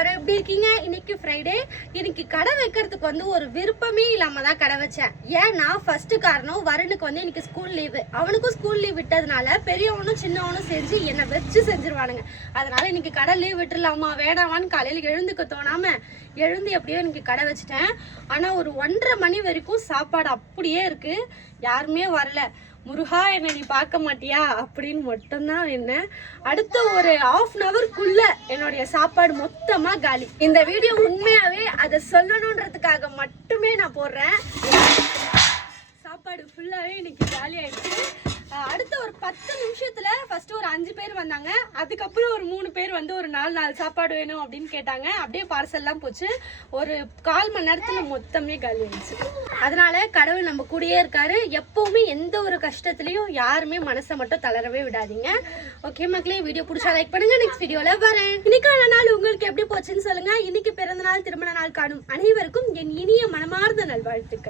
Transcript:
எல்லாரும் எப்படி இருக்கீங்க? இன்னைக்கு ஃப்ரைடே. இன்னைக்கு கடை வைக்கிறதுக்கு வந்து ஒரு விருப்பமே இல்லாம தான் கடை வச்சேன். ஏன்னா ஃபர்ஸ்ட் காரணம் வருணுக்கு வந்து இன்னைக்கு ஸ்கூல் லீவு. அவனுக்கும் ஸ்கூல் லீவ் விட்டதுனால பெரியவனும் சின்னவனும் செஞ்சு என்னை வச்சு செஞ்சிருவானுங்க. அதனால இன்னைக்கு கடை லீவ் விட்டுலாமா வேணாமான்னு காலையில் எழுந்துக்க தோணாம எழுந்து எப்படியோ இன்னைக்கு கடை வச்சுட்டேன். ஆனால் ஒரு 1:30 மணி வரைக்கும் சாப்பாடு அப்படியே இருக்கு. யாருமே வரல. முருகா என்ன நீ பார்க்க மாட்டியா அப்படின்னு மட்டும்தான் என்ன. அடுத்த ஒரு 1/2 hourக்குள்ள என்னுடைய சாப்பாடு மொத்தமா காலி. இந்த வீடியோ உண்மையாவே அதை சொல்லணுன்றதுக்காக மட்டுமே நான் போடுறேன். சாப்பாடு ஃபுல்லாவே இன்னைக்கு காலி ஆயிடுச்சு. அடுத்த ஒரு 10 நிமிஷத்துல ஃபர்ஸ்ட் ஒரு 5 பேர் வந்தாங்க. அதுக்கப்புறம் ஒரு 3 பேர் வந்து ஒரு 4 சாப்பாடு வேணும் அப்படின்னு கேட்டாங்க. அப்படியே பார்சல்லாம் போச்சு. ஒரு 1/4 மணி நேரத்துல மொத்தமே காலி ஆயிடுச்சு. அதனால கடவுள் நம்ம கூடயே இருக்காரு. எப்பவுமே எந்த ஒரு கஷ்டத்துலயும் யாருமே மனசை மட்டும் தளரவே விடாதீங்க. ஓகே மக்களே, வீடியோ பிடிச்சா லைக் பண்ணுங்க. நெக்ஸ்ட் வீடியோல வரேன். இன்னைக்கான நாள் உங்களுக்கு எப்படி போச்சுன்னு சொல்லுங்க. இன்னைக்கு பிறந்த நாள் திருமண நாள் காணும் அனைவருக்கும் என் இனிய மனமார்ந்த நல்வாழ்த்துக்கள்.